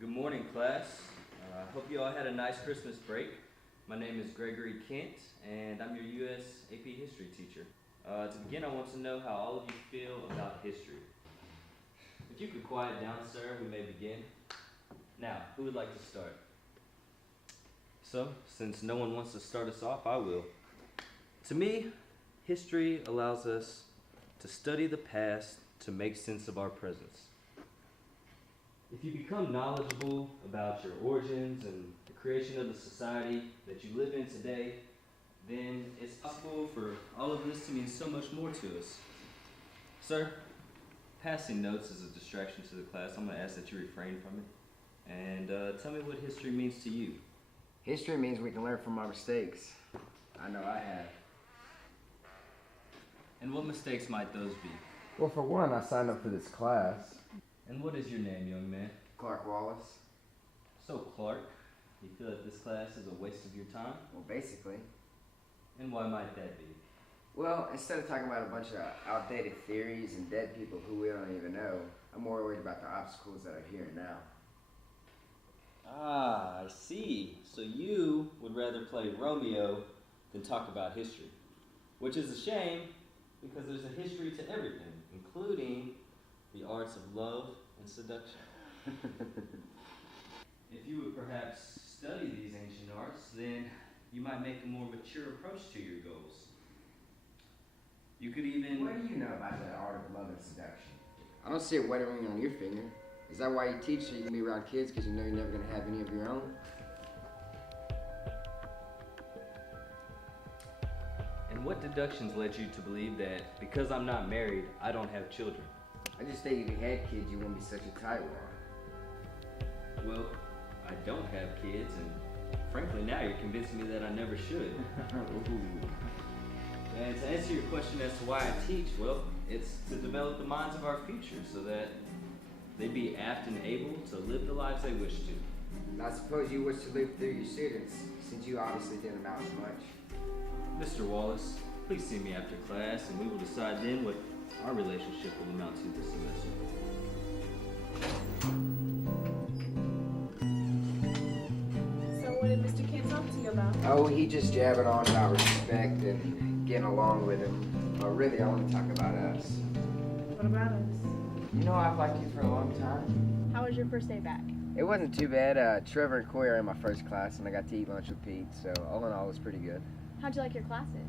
Good morning, class. I hope you all had a nice Christmas break. My name is Gregory Kent, and I'm your U.S. AP History teacher. To begin, I want to know how all of you feel about history. If you could quiet down, sir, we may begin. Now, who would like to start? So, since no one wants to start us off, I will. To me, history allows us to study the past to make sense of our presence. If you become knowledgeable about your origins and the creation of the society that you live in today, then it's possible for all of this to mean so much more to us. Sir, passing notes is a distraction to the class. I'm going to ask that you refrain from it. And tell me what history means to you. History means we can learn from our mistakes. I know I have. And what mistakes might those be? Well, for one, I signed up for this class. And what is your name, young man? Clark Wallace. So, Clark, you feel that this class is a waste of your time? Well, basically. And why might that be? Well, instead of talking about a bunch of outdated theories and dead people who we don't even know, I'm more worried about the obstacles that are here and now. Ah, I see. So you would rather play Romeo than talk about history. Which is a shame, because there's a history to everything, including the arts of love and seduction. If you would perhaps study these ancient arts, then you might make a more mature approach to your goals. You could even... What do you know about the art of love and seduction? I don't see a wedding ring on your finger. Is that why you teach so you can be around kids because you know you're never going to have any of your own? And what deductions led you to believe that because I'm not married, I don't have children? I just think if you had kids, you wouldn't be such a tightwad. Well, I don't have kids, and frankly now you're convincing me that I never should. And to answer your question as to why I teach, well, it's to develop the minds of our future so that they be apt and able to live the lives they wish to. And I suppose you wish to live through your students, since you obviously didn't amount to much. Mr. Wallace, please see me after class, and we will decide then what our relationship will amount to this semester. So what did Mr. Kent talk to you about? Oh, he just jabbing on about respect and getting along with him. But really, I want to talk about us. What about us? You know, I've liked you for a long time. How was your first day back? It wasn't too bad. Trevor and Coy are in my first class, and I got to eat lunch with Pete, so all in all, it was pretty good. How'd you like your classes?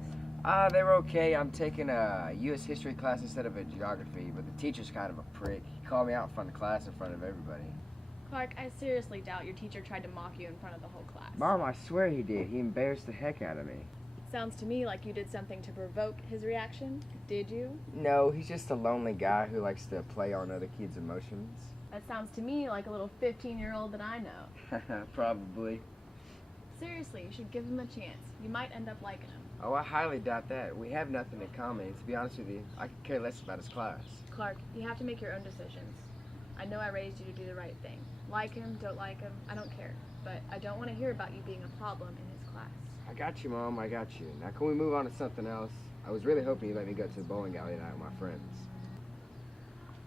They were okay. I'm taking a U.S. history class instead of a geography, but the teacher's kind of a prick. He called me out in front of class in front of everybody. Clark, I seriously doubt your teacher tried to mock you in front of the whole class. Mom, I swear he did. He embarrassed the heck out of me. Sounds to me like you did something to provoke his reaction. Did you? No, he's just a lonely guy who likes to play on other kids' emotions. That sounds to me like a little 15-year-old that I know. Probably. Seriously, you should give him a chance. You might end up liking him. Oh, I highly doubt that. We have nothing in common. And to be honest with you, I could care less about his class. Clark, you have to make your own decisions. I know I raised you to do the right thing. Like him, don't like him, I don't care. But I don't want to hear about you being a problem in his class. I got you, Mom. I got you. Now, can we move on to something else? I was really hoping you'd let me go to the bowling alley tonight with my friends.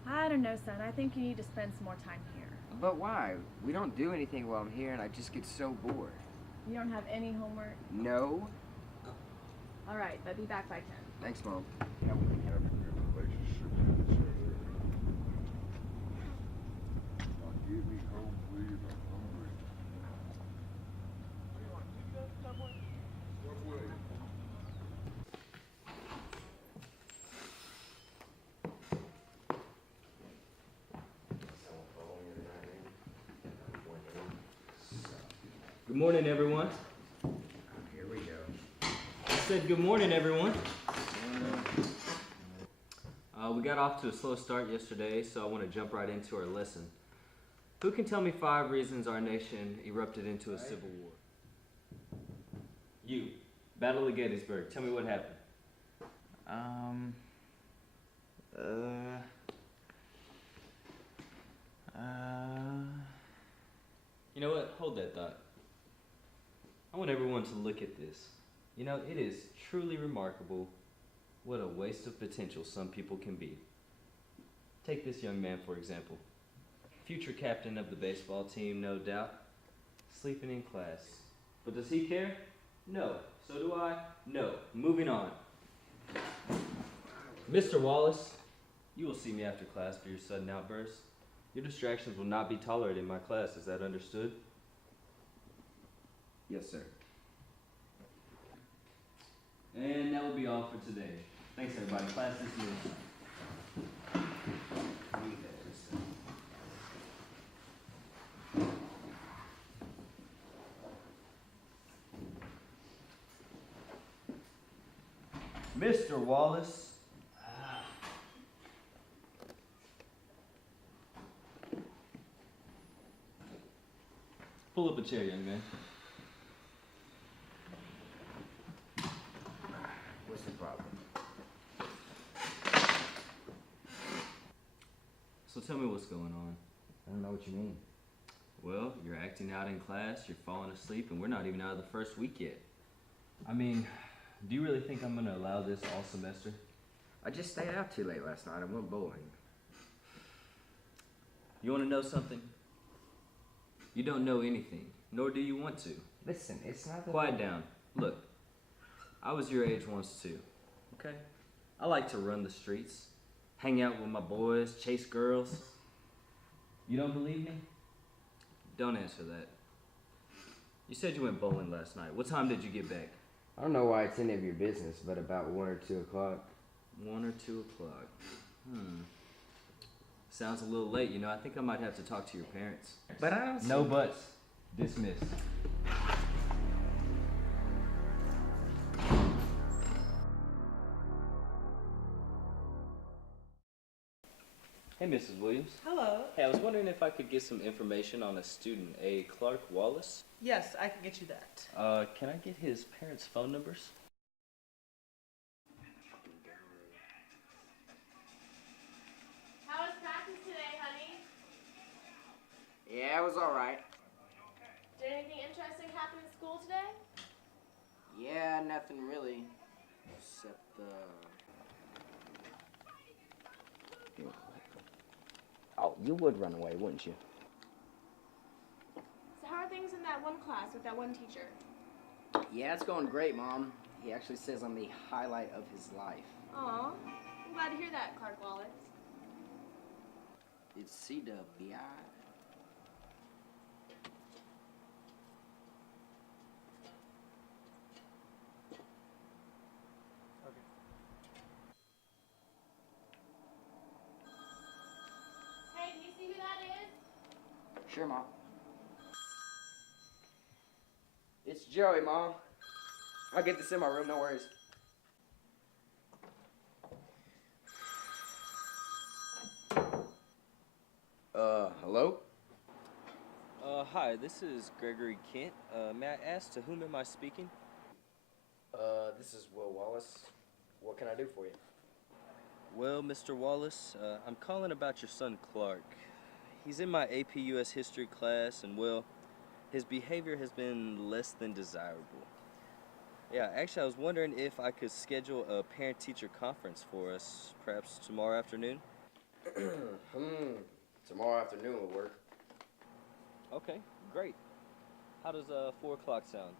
I don't know, son. I think you need to spend some more time here. But why? We don't do anything while I'm here, and I just get so bored. You don't have any homework? No? All right, but be back by 10. Thanks, Mom. How we can have a good relationship with each other. Now get me home, please. I'm hungry. Subway. Good morning, everyone. Here we go. I said good morning, everyone. We got off to a slow start yesterday, so I want to jump right into our lesson. Who can tell me 5 reasons our nation erupted into a civil war? You. Battle of Gettysburg. Tell me what happened. You know what? Hold that thought. I want everyone to look at this. You know, it is truly remarkable what a waste of potential some people can be. Take this young man, for example. Future captain of the baseball team, no doubt. Sleeping in class. But does he care? No. So do I? No. Moving on. Mr. Wallace, you will see me after class for your sudden outbursts. Your distractions will not be tolerated in my class. Is that understood? Yes, sir. And that will be all for today. Thanks, everybody. Class dismissed. Mr. Wallace. Pull up a chair, young man. What's the problem? So tell me what's going on. I don't know what you mean. Well, you're acting out in class, you're falling asleep, and we're not even out of the first week yet. I mean, do you really think I'm gonna allow this all semester? I just stayed out too late last night. I went bowling. You wanna know something? You don't know anything, nor do you want to. Listen, it's not that... Quiet down. Look, I was your age once too, okay? I like to run the streets, hang out with my boys, chase girls. You don't believe me? Don't answer that. You said you went bowling last night. What time did you get back? I don't know why it's any of your business, but about 1 or 2 o'clock. 1 or 2 o'clock. Sounds a little late, you know. I think I might have to talk to your parents. But I don't... No buts. Dismissed. Hey, Mrs. Williams. Hello. Hey, I was wondering if I could get some information on a student, a Clark Wallace. Yes, I can get you that. Can I get his parents' phone numbers? How was practice today, honey? Yeah, it was alright. Did anything interesting happen in school today? Yeah, nothing really. Except Oh, you would run away, wouldn't you? So how are things in that one class with that one teacher? Yeah, it's going great, Mom. He actually says I'm the highlight of his life. Aw, I'm glad to hear that, Clark Wallace. It's C-Dub-B-I. Hey, can you see who that is? Sure, Mom. It's Joey, Mom. I'll get this in my room, no worries. Hello? Hi, this is Gregory Kent. May I ask, to whom am I speaking? This is Will Wallace. What can I do for you? Well, Mr. Wallace, I'm calling about your son, Clark. He's in my AP US History class, and, well, his behavior has been less than desirable. Yeah, actually, I was wondering if I could schedule a parent-teacher conference for us, perhaps tomorrow afternoon? Tomorrow afternoon will work. Okay, great. How does 4 o'clock sound?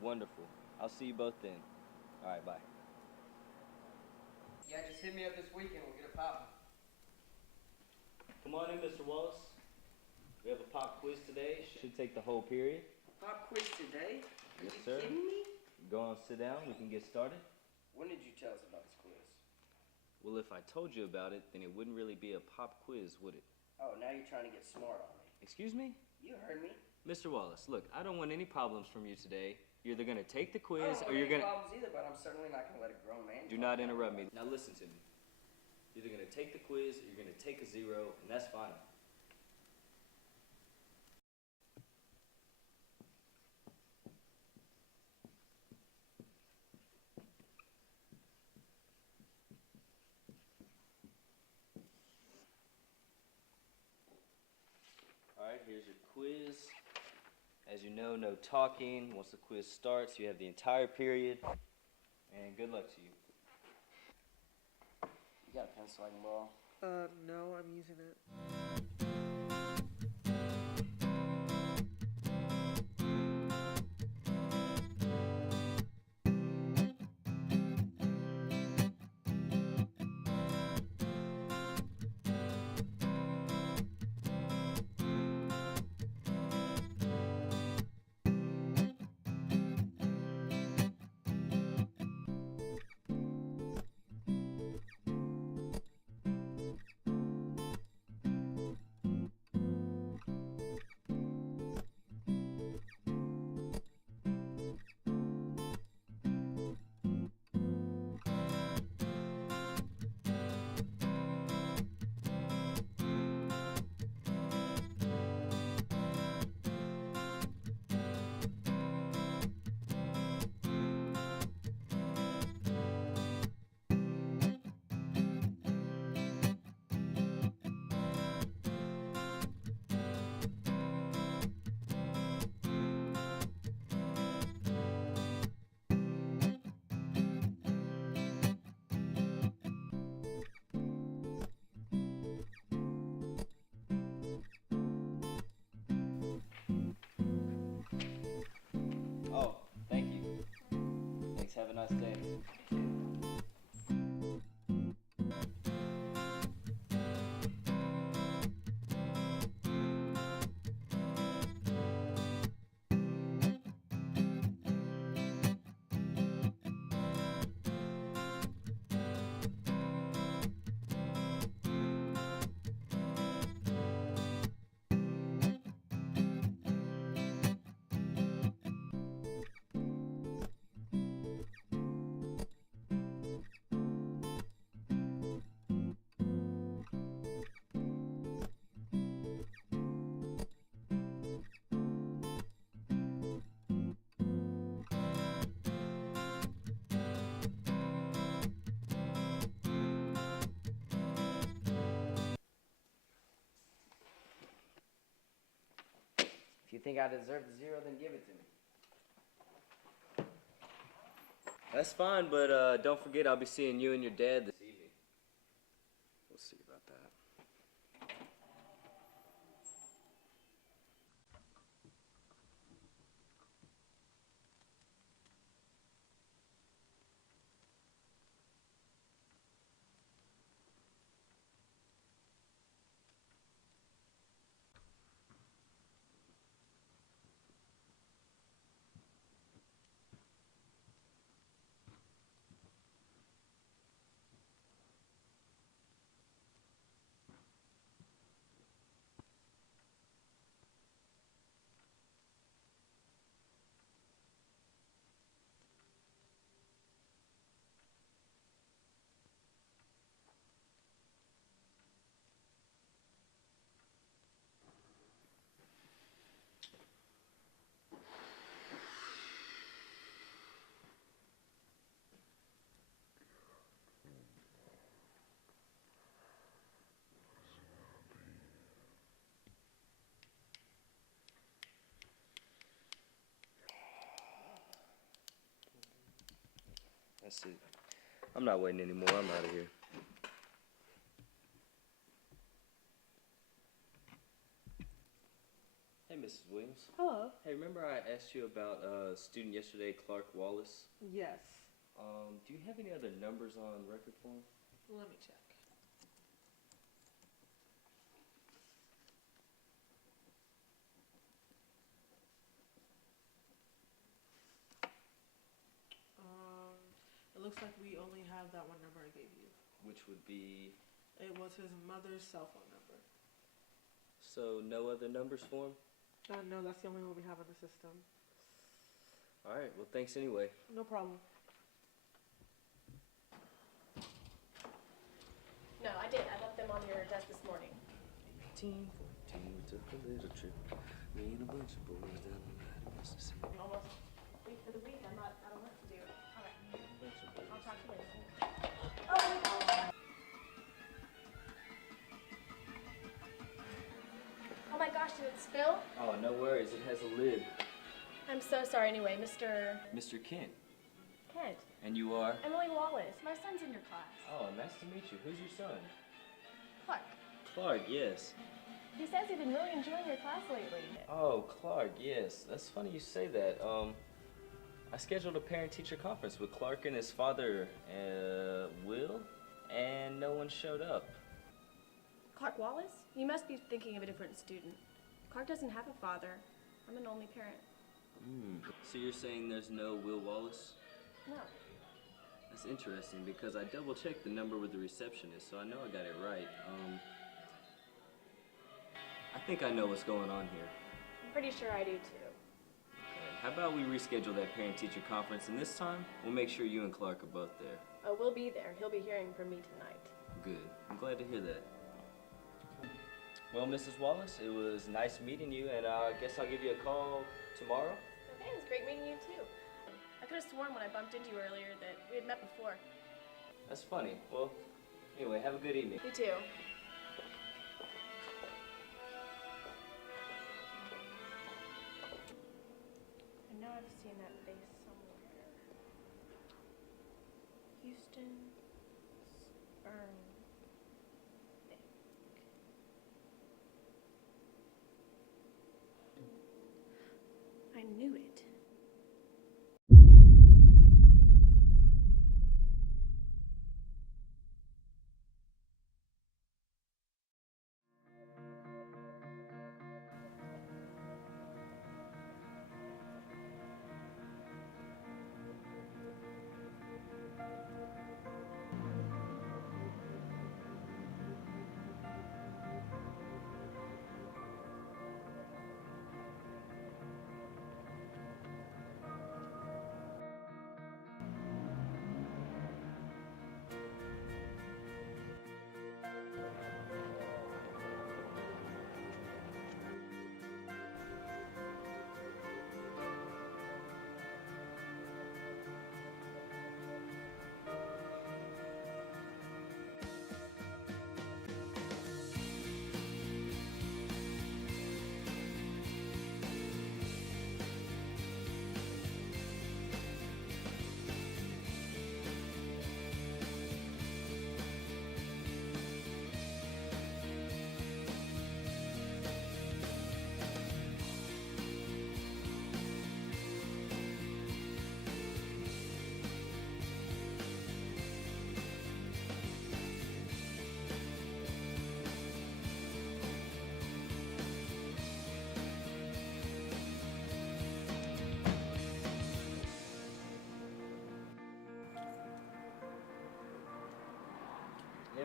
Wonderful. I'll see you both then. All right, bye. Yeah, just hit me up this weekend. We'll get it poppin'. Come on in, Mr. Wallace. We have a pop quiz today. Should take the whole period. Pop quiz today? Are Yes, you sir. kidding me? Go on, sit down. We can get started. When did you tell us about this quiz? Well, if I told you about it, then it wouldn't really be a pop quiz, would it? Oh, now you're trying to get smart on me. Excuse me? You heard me. Mr. Wallace, look, I don't want any problems from you today. You're either going to take the I quiz don't or want you're any going to... problems either, but I'm certainly not going to let a grown man Do talk not about interrupt it. me. Now listen to me. You're either going to take the quiz or you're going to take a 0, and that's fine. All right, here's your quiz. As you know, no talking. Once the quiz starts, you have the entire period. And good luck to you. You got a pencil I can borrow? No, I'm using it. nice day. If you think I deserve the 0, then give it to me. That's fine, but don't forget I'll be seeing you and your dad this evening. We'll see about that. That's it. I'm not waiting anymore. I'm out of here. Hey, Mrs. Williams. Hello. Hey, remember I asked you about a student yesterday, Clark Wallace? Yes. Do you have any other numbers on record for him? Let me check. It looks like we only have that one number I gave you. Which would be... It was his mother's cell phone number. So, no other numbers for him? No, that's the only one we have in the system. Alright, well, thanks anyway. No problem. No, I did. I left them on your desk this morning. 18, 14, we took a little trip. Me and a bunch of boys down the line of Mississippi. Almost late for the week. I don't know what to do. All right. I'll talk to you later. Oh my gosh, did it spill? Oh, no worries. It has a lid. I'm so sorry anyway, Mr. Kent. Kent. And you are? Emily Wallace. My son's in your class. Oh, nice to meet you. Who's your son? Clark. Clark, yes. He says he's been really enjoying your class lately. Oh, Clark, yes. That's funny you say that. I scheduled a parent-teacher conference with Clark and his father, Will, and no one showed up. Clark Wallace? You must be thinking of a different student. Clark doesn't have a father. I'm an only parent. So you're saying there's no Will Wallace? No. That's interesting because I double-checked the number with the receptionist, so I know I got it right. I think I know what's going on here. I'm pretty sure I do too. Okay. How about we reschedule that parent-teacher conference, and this time we'll make sure you and Clark are both there. Oh, we'll be there. He'll be hearing from me tonight. Good. I'm glad to hear that. Well, Mrs. Wallace, it was nice meeting you, and I guess I'll give you a call tomorrow. Okay, it was great meeting you too. I could have sworn when I bumped into you earlier that we had met before. That's funny. Well, anyway, have a good evening. You too. I know I've seen that face somewhere. Houston Sperm Bank. I knew it.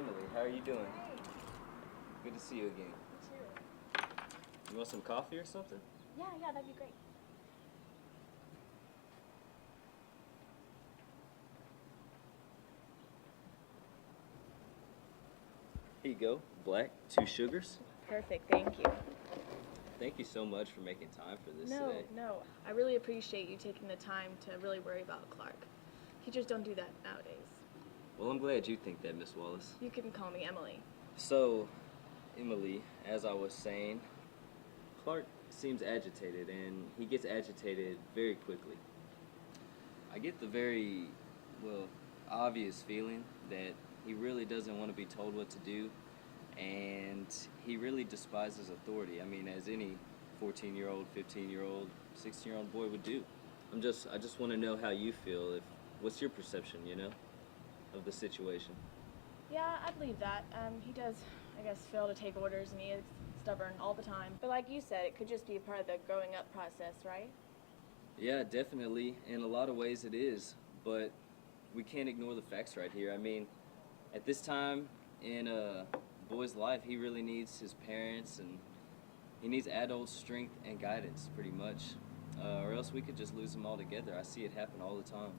Emily, how are you doing? Hey, Good to see you again. you too. You want some coffee or something? Yeah, that'd be great. Here you go. Black, 2 sugars. Perfect, thank you. Thank you so much for making time for this No, today. no. I really appreciate you taking the time to really worry about Clark. Teachers don't do that nowadays. Well, I'm glad you think that, Miss Wallace. You can call me Emily. So, Emily, as I was saying, Clark seems agitated, and he gets agitated very quickly. I get the very, well, obvious feeling that he really doesn't want to be told what to do, and he really despises authority. I mean, as any 14-year-old, 15-year-old, 16-year-old boy would do. I just want to know how you feel. What's your perception, of the situation? Yeah, I believe that. He does, I guess, fail to take orders, and he is stubborn all the time. But like you said, it could just be a part of the growing up process, right? Yeah, definitely. In a lot of ways it is, but we can't ignore the facts right here. I mean, at this time in a boy's life, he really needs his parents, and he needs adult strength and guidance, pretty much. Or else we could just lose him altogether. I see it happen all the time.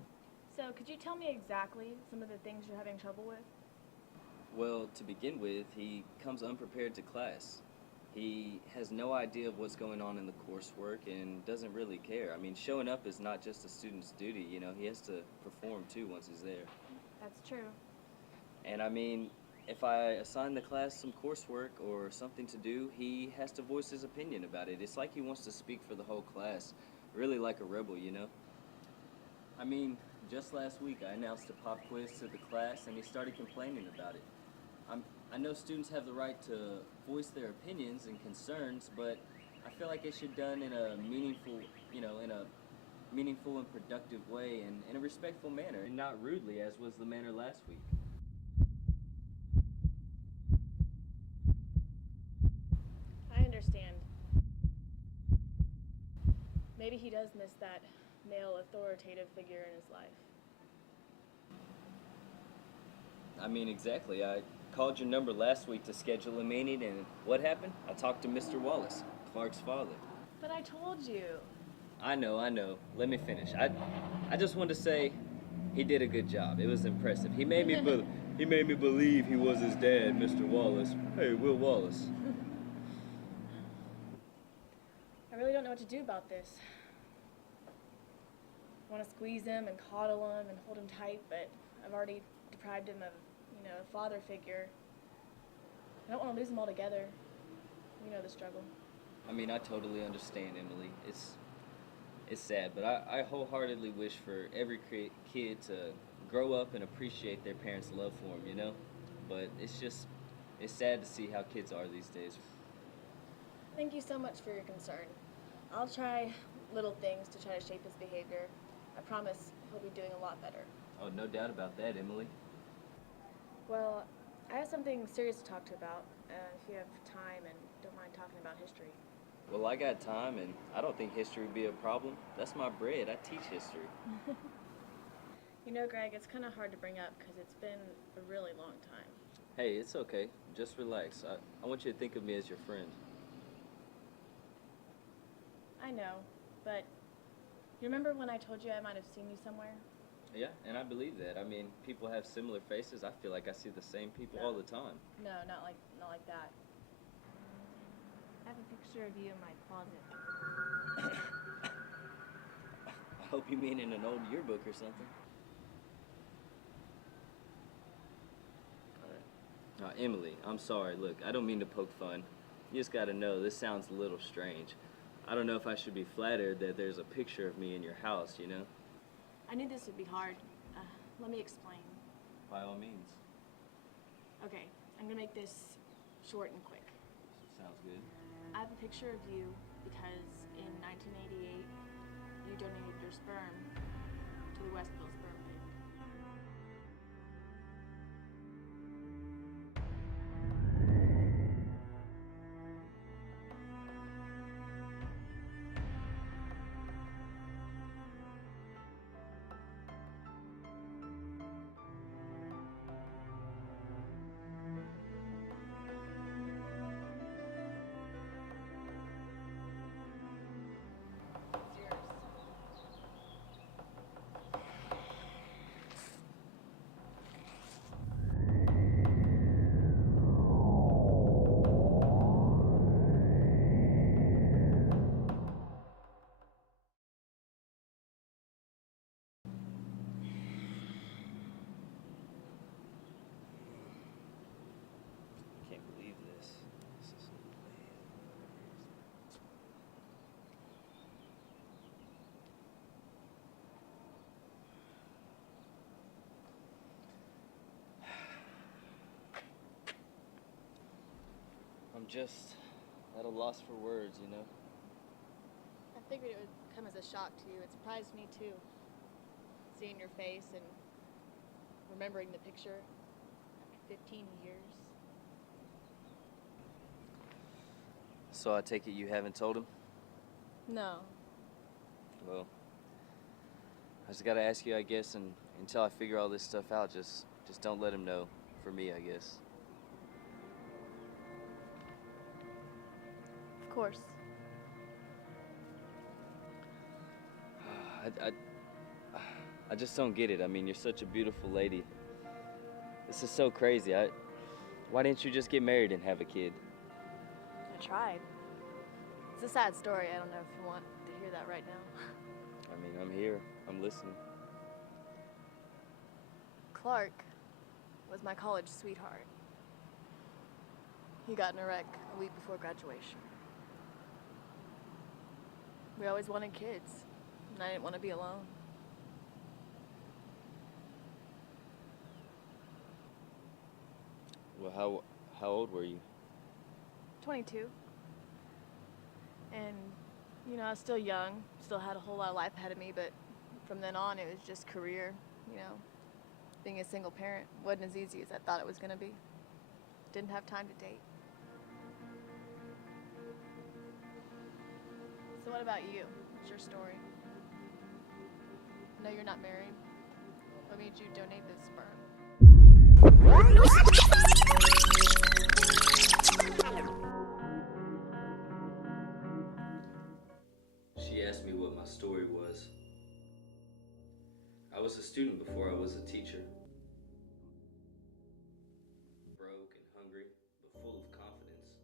So could you tell me exactly some of the things you're having trouble with? Well, to begin with, he comes unprepared to class. He has no idea of what's going on in the coursework and doesn't really care. I mean, showing up is not just a student's duty, he has to perform too once he's there. That's true. And I mean, if I assign the class some coursework or something to do, he has to voice his opinion about it. It's like he wants to speak for the whole class, really like a rebel. I mean, just last week I announced a pop quiz to the class and he started complaining about it. I know students have the right to voice their opinions and concerns, but I feel like it should be done in a meaningful, and productive way and in a respectful manner, and not rudely, as was the manner last week. I understand. Maybe he does miss that male authoritative figure in his life. I mean, exactly. I called your number last week to schedule a meeting, and what happened? I talked to Mr. Wallace, Clark's father. But I told you. I know. Let me finish. I just wanted to say he did a good job. It was impressive. He made me believe he was his dad, Mr. Wallace. Hey, Will Wallace. I really don't know what to do about this. I want to squeeze him and coddle him and hold him tight, but I've already deprived him of, a father figure. I don't want to lose him altogether. You know the struggle. I mean, I totally understand, Emily. It's sad, but I wholeheartedly wish for every kid to grow up and appreciate their parents' love for them, But it's sad to see how kids are these days. Thank you so much for your concern. I'll try little things to try to shape his behavior. I promise he'll be doing a lot better. Oh, no doubt about that, Emily. Well, I have something serious to talk to you about, if you have time and don't mind talking about history. Well, I got time, and I don't think history would be a problem. That's my bread. I teach history. Greg, it's kind of hard to bring up because it's been a really long time. Hey, it's okay. Just relax. I want you to think of me as your friend. I know, but you remember when I told you I might have seen you somewhere? Yeah, and I believe that. I mean, people have similar faces. I feel like I see the same people all the time. No, not like that. I have a picture of you in my closet. I hope you mean in an old yearbook or something. Emily, I'm sorry. Look, I don't mean to poke fun. You just gotta know, this sounds a little strange. I don't know if I should be flattered that there's a picture of me in your house, I knew this would be hard. Let me explain. By all means. Okay, I'm gonna make this short and quick. Sounds good. I have a picture of you because in 1988, you donated your sperm to the Westville Sperm Bank. just at a loss for words, you know? I figured it would come as a shock to you. It surprised me too. Seeing your face and remembering the picture after 15 years. So I take it you haven't told him? No. Well, I just gotta ask you, I guess, and until I figure all this stuff out, just don't let him know. For me, I guess. Of course. I just don't get it. I mean, you're such a beautiful lady. This is so crazy. Why didn't you just get married and have a kid? I tried. It's a sad story. I don't know if you want to hear that right now. I mean, I'm here. I'm listening. Clark was my college sweetheart. He got in a wreck a week before graduation. We always wanted kids, and I didn't want to be alone. Well, how old were you? 22. And, you know, I was still young, still had a whole lot of life ahead of me, but from then on it was just career, you know. Being a single parent wasn't as easy as I thought it was going to be. Didn't have time to date. So what about you? What's your story? I know you're not married. What made you donate this sperm? She asked me what my story was. I was a student before I was a teacher. Broke and hungry, but full of confidence.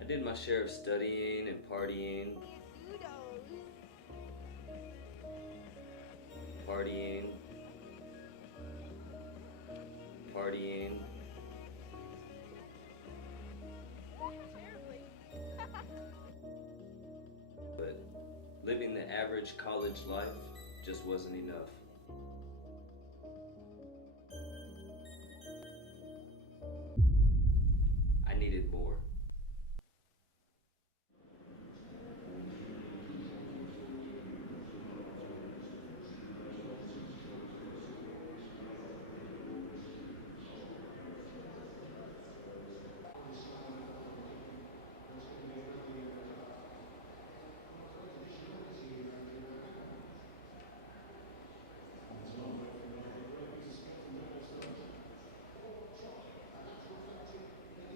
I did my share of studying and partying. Partying. But living the average college life just wasn't enough. I needed more.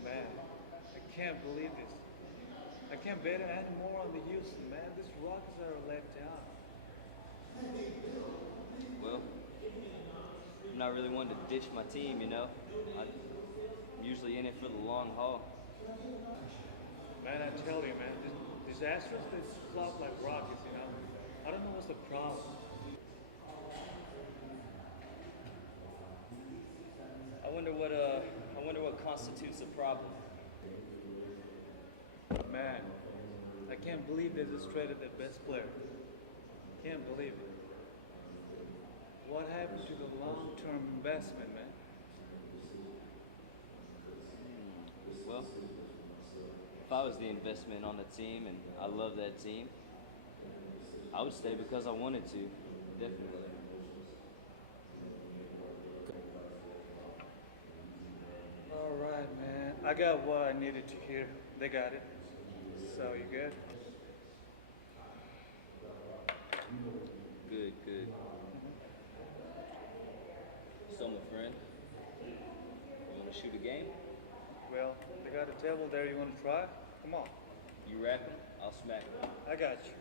Man, I can't believe this. I can't bet anymore on the Houston, man. These Rockets are left out. Well, I'm not really one to ditch my team, you know. I'm usually in it for the long haul. Man, I tell you, man, these Astros, they flop like rockets, you know. I don't know what's the problem. I wonder what constitutes a problem. Man, I can't believe they just traded their best player. Can't believe it. What happened to the long-term investment, man? Well, if I was the investment on the team and I love that team, I would stay because I wanted to, definitely. All right, man. I got what I needed to hear. They got it. So, you good? Good, good. So, my friend, you want to shoot a game? Well, they got a table there. You want to try? Come on. You rapping? I'll smack it. I got you.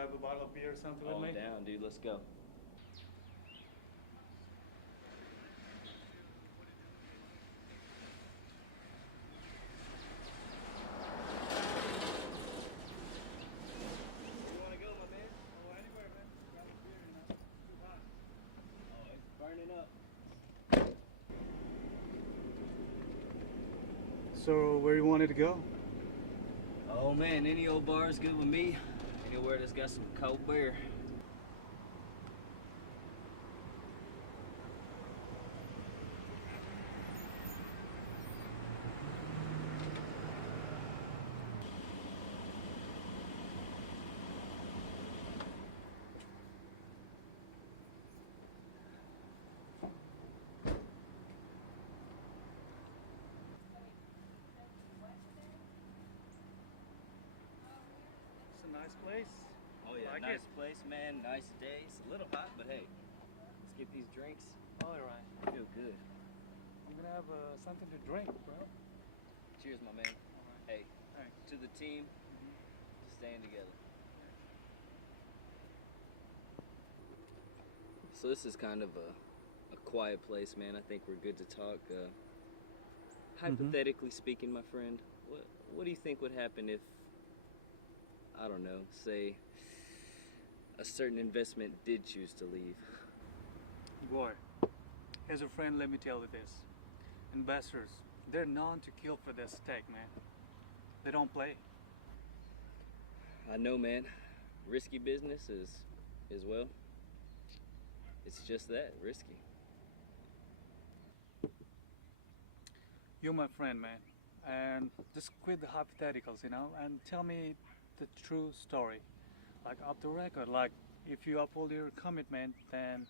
grab a bottle of beer or something Oh, with me? down, dude. Let's go. So, where you wanted to go? Oh man, any old bar is good with me. Anywhere that's got some cold beer. It's a nice place. Oh yeah, Like nice it? place, man. Nice day. It's a little hot, but hey, let's get these drinks. All right. I feel good. I'm gonna have something to drink, bro. Cheers, my man. Hey, Thanks. to the team, staying together. So this is kind of a quiet place, man. I think we're good to talk. Hypothetically speaking, my friend, what do you think would happen if, I don't know, say a certain investment did choose to leave? Boy, as a friend, let me tell you this. Investors, they're known to kill for their stake, man. They don't play. I know, man. Risky business is well. It's just that, risky. You're my friend, man. And just quit the hypotheticals, and tell me the true story. Like, off the record, like, if you uphold your commitment, then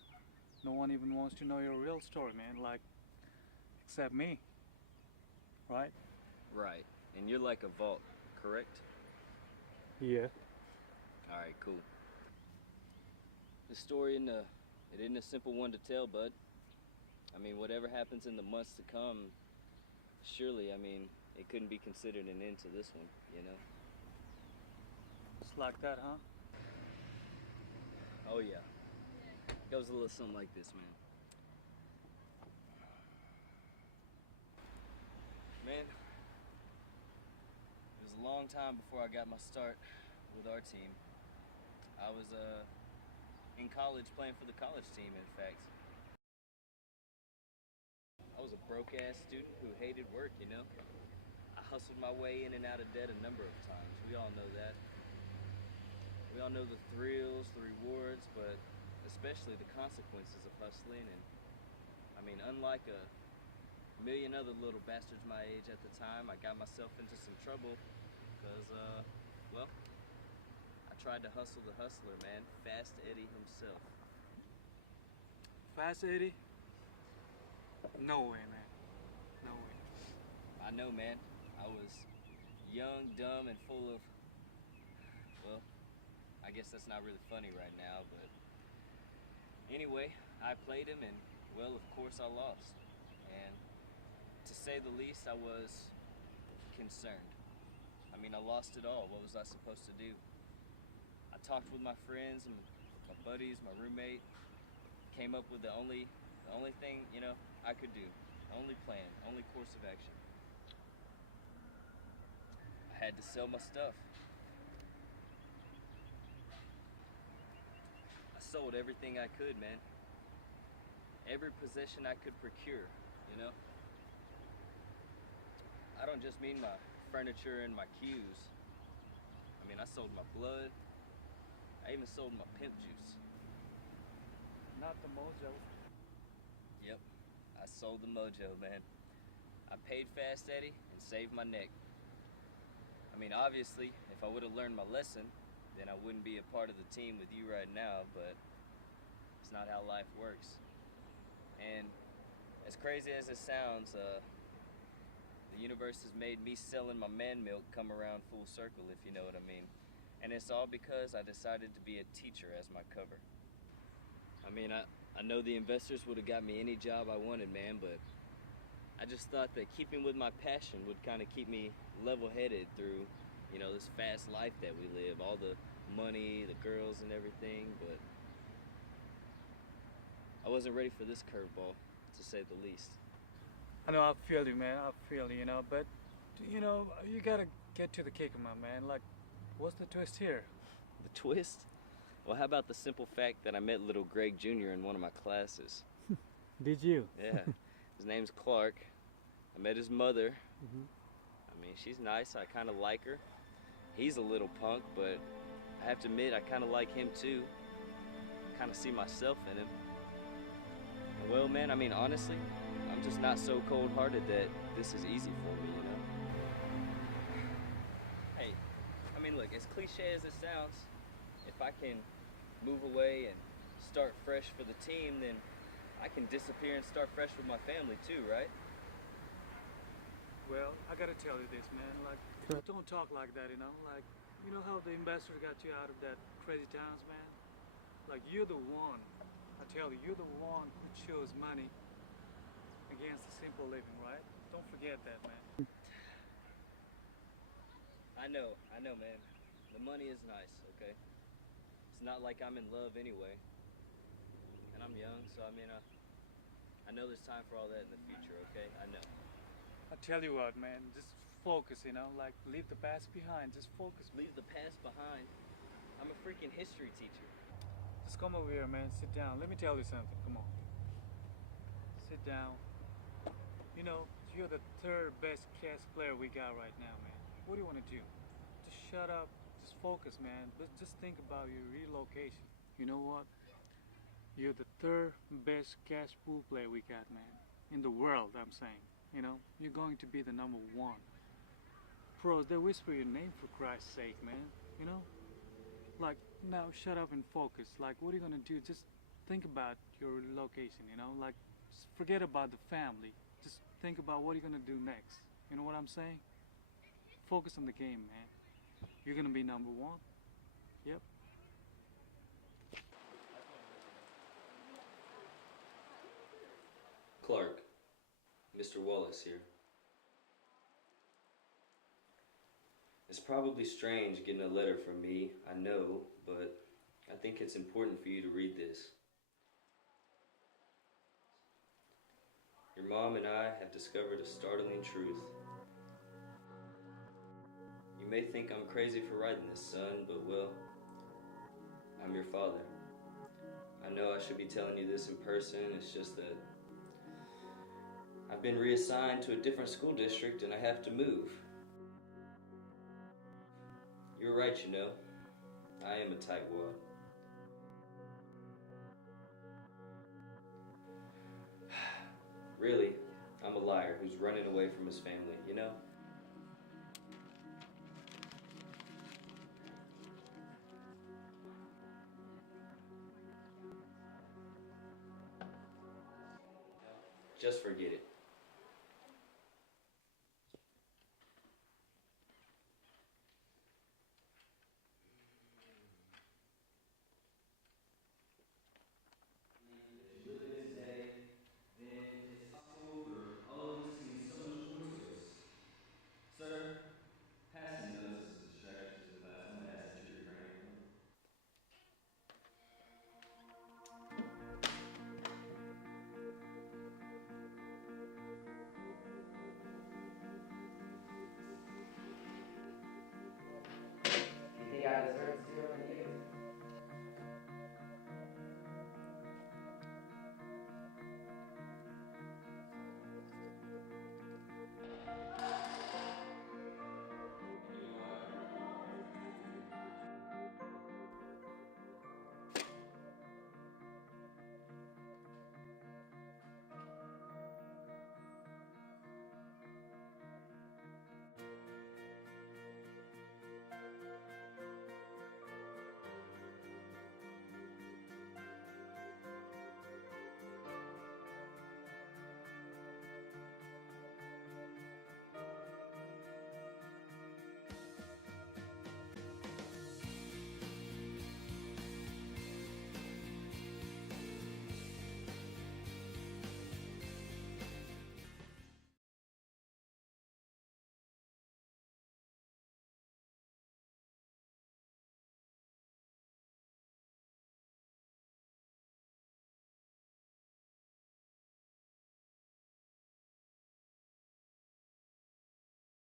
no one even wants to know your real story, man. Like, except me. Right? Right. And you're like a vault, correct? Yeah. Alright, cool. The story it isn't a simple one to tell, bud. I mean, whatever happens in the months to come, surely, I mean, it couldn't be considered an end to this one, you know? It's like that, huh? Oh yeah. Goes a little something like this, man. Man, it was a long time before I got my start with our team. I was in college playing for the college team, in fact. I was a broke-ass student who hated work, you know? I hustled my way in and out of debt a number of times. We all know that. We all know the thrills, the rewards, but especially the consequences of hustling. And I mean, unlike a million other little bastards my age at the time, I got myself into some trouble because, well, I tried to hustle the hustler, man. Fast Eddie himself. Fast 80? No way, man. No way. I know, man. I was young, dumb, and full of, well, I guess that's not really funny right now, but anyway, I played him, and, well, of course I lost. And to say the least, I was concerned. I mean, I lost it all. What was I supposed to do? I talked with my friends and my buddies, my roommate, came up with the only thing, you know, I could do. Only plan, only course of action. I had to sell my stuff. I sold everything I could, man. Every possession I could procure, you know? I don't just mean my furniture and my cues. I mean, I sold my blood. I even sold my pimp juice. Not the mojo. Yep, I sold the mojo, man. I paid Fast Eddie and saved my neck. I mean, obviously, if I would have learned my lesson, then I wouldn't be a part of the team with you right now, but it's not how life works. And as crazy as it sounds, the universe has made me selling my man milk come around full circle, if you know what I mean. And it's all because I decided to be a teacher as my cover. I mean, I know the investors would have got me any job I wanted, man, but I just thought that keeping with my passion would kind of keep me level-headed through, you know, this fast life that we live, all the money, the girls and everything, but I wasn't ready for this curveball, to say the least. I know, I feel you, man. I feel you, but you gotta get to the kicker, my man. Like, what's the twist here? The twist? Well, how about the simple fact that I met little Greg Jr. in one of my classes? Did you? Yeah, his name's Clark. I met his mother. I mean, she's nice, I kind of like her. He's a little punk, but I have to admit, I kind of like him too. Kind of see myself in him. And well, man, I mean, honestly, I'm just not so cold-hearted that this is easy for me, Hey, I mean, look, as cliche as it sounds, if I can move away and start fresh for the team, then I can disappear and start fresh with my family too, right? Well, I gotta tell you this, man. Like, don't talk like that, Like, you know how the ambassador got you out of that crazy towns, man? Like, you're the one. I tell you, you're the one who chose money against the simple living, right? Don't forget that, man. I know, man. The money is nice, okay? It's not like I'm in love anyway. And I'm young, so I mean, I know there's time for all that in the future, okay? I know. I tell you what, man, just focus, like, leave the past behind, just focus. Leave the past behind? I'm a freaking history teacher. Just come over here, man, sit down. Let me tell you something, come on. Sit down. You're the third best chess player we got right now, man. What do you want to do? Just shut up, just focus, man. Just think about your relocation. You know what? You're the third best cash pool player we got, man. In the world, I'm saying. You're going to be the number one. Pros, they whisper your name for Christ's sake, man. Like, now shut up and focus. Like, what are you gonna do? Just think about your relocation, Like, just forget about the family. Just think about what you're gonna do next. You know what I'm saying? Focus on the game, man. You're gonna be number one. Yep. Clark, Mr. Wallace here. It's probably strange getting a letter from me, I know, but I think it's important for you to read this. Your mom and I have discovered a startling truth. You may think I'm crazy for writing this, son, but well, I'm your father. I know I should be telling you this in person, it's just that I've been reassigned to a different school district and I have to move. You're right, I am a tightwad. Really, I'm a liar who's running away from his family, Just forget it.